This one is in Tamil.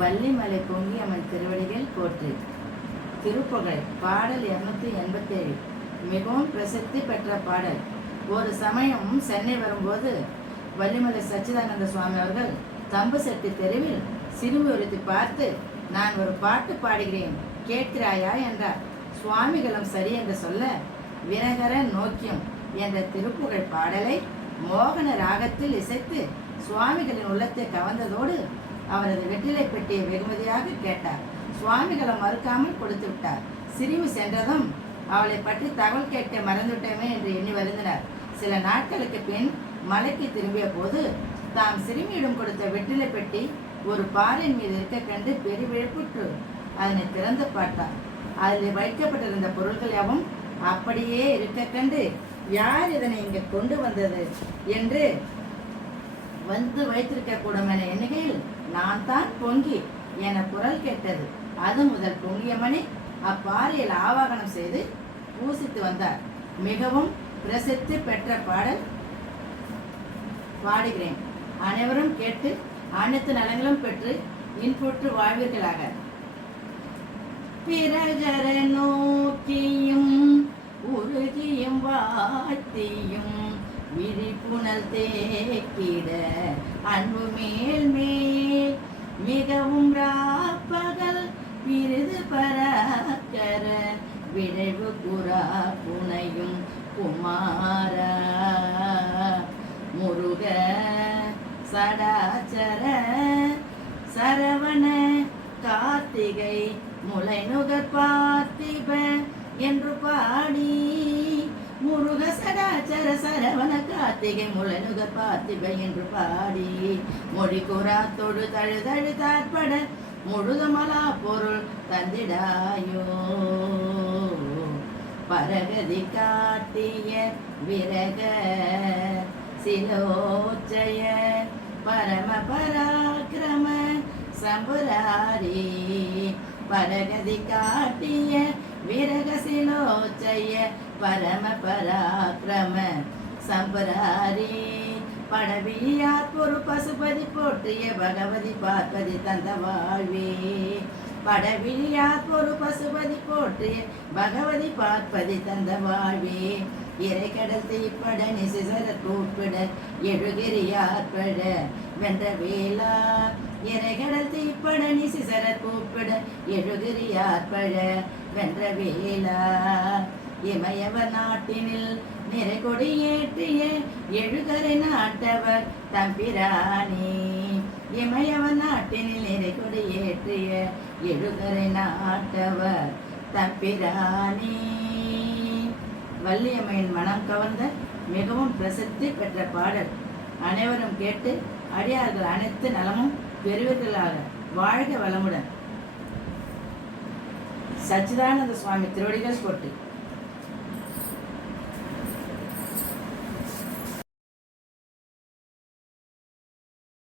வள்ளிமலை பொங்கியம்மன் திருவடிகள் போற்று. திருப்புகழ் பாடல் 287. மிகவும் பிரசித்தி பெற்ற பாடல். ஒரு சமயம் சென்னை வரும்போது வள்ளிமலை சச்சிதானந்த சுவாமி அவர்கள் தம்பு செட்டி தெருவில் சிறுமி ஒருத்தி பார்த்து, நான் ஒரு பாட்டு பாடுகிறேன், கேட்கிறாயா என்றார். சுவாமிகளும் சரி என்று சொல்ல, விரகர நோக்கியம் என்ற திருப்புகழ் பாடலை மோகன ராகத்தில் இசைத்து சுவாமிகளின் உள்ளத்தை கவர்ந்ததோடு அவரது வெற்றிலை பெட்டியை வெகுமதியாக கேட்டார். சுவாமிகளை மறுக்காமல் கொடுத்து விட்டார். சிறுமி சென்றதும் அவளை பற்றி தகவல் கேட்க மறந்துவிட்டோமே என்று எண்ணி வருந்தினார். சில நாட்களுக்கு பின் மலைக்கு திரும்பிய போது தாம் சிறுமியிடம் கொடுத்த வெற்றிலை பெட்டி ஒரு பாறையின் மீது இருக்க கண்டு பெருவிழப்புற்று அதனை திறந்து பார்த்தார். அதில் வைக்கப்பட்டிருந்த பொருட்கள் யாவும் அப்படியே இருக்க கண்டு, யார் இதனை இங்கே கொண்டு வந்தது என்று வந்து வைத்திருக்க கூடும் என எண்ணுகையில், நான் தான் பொங்கி என குரல் கேட்டது. அது முதல் பொங்கியம்மனை அப்பாறையில் ஆவாகனம் செய்து பூசித்து வந்தார். மிகவும் பிரசித்தி பெற்ற பாடல் பாடுகிறேன். அனைவரும் கேட்டு அனைத்து நலங்களும் பெற்று இன்புற்று வாழ்வீர்களாக. பிறகர நோக்கியும் உருகியும் வாழ்த்தியும் விழிப்புணல் தேக்கிட அன்பு மேல் மேல் மிகவும் ராப்பகல் விருது பராக்கர விரைவு குரா புனையும் குமார முருக சடாச்சர சரவண கார்த்திகை முளைநுகர் பார்த்திப என்று பாடி, முருக சடாச்சர சரவண கார்த்திகை முளைநுகர் பார்த்திப என்று பாடி, மொழி குறாத்தொடு தழுதழு தாற்பட முழுதுமலா பொருள் தந்திடாயோ. பரகதி காட்டிய விரக சிலோச்சய பரம பராக்கிரம சம்புராரி, பரகதி காட்டிய விரக சிலோச்சய பரம பராக்கிரம சம்புராரி, படவியார் பொரு பசுபதி போற்றிய பகவதி பார்ப்பதி தந்த வாழ்வே. படவியார் பொரு பசுபதி போற்றிய பகவதி பார்ப்பதி தந்த வாழ்வே. இறைக்கடல் தீப்பட நிசிசர கூப்பிட எழுகிரியாற்பட வென்ற வேளா, இறைக்கடல் தீப்பட நிசிசர கூப்பிட எழுகிரியாற்பட வென்ற வேளா. இமயவ நாட்டினில் நிறை கொடியேற்றிய எழுகரை நாட்டவர் தம்பிராணி, இமயவ நாட்டினில் நிறை கொடியேற்றிய எழுகரை நாட்டவர் தம்பிராணி. வள்ளியம்மையின் மனம் கவர்ந்த மிகவும் பிரசித்தி பெற்ற பாடல். அனைவரும் கேட்டு அடியார்கள் அனைத்து நலமும் பெறுவீர்களாக. வாழ்க வளமுடன். சச்சிதானந்த சுவாமி திருவடிகள் போற்றி.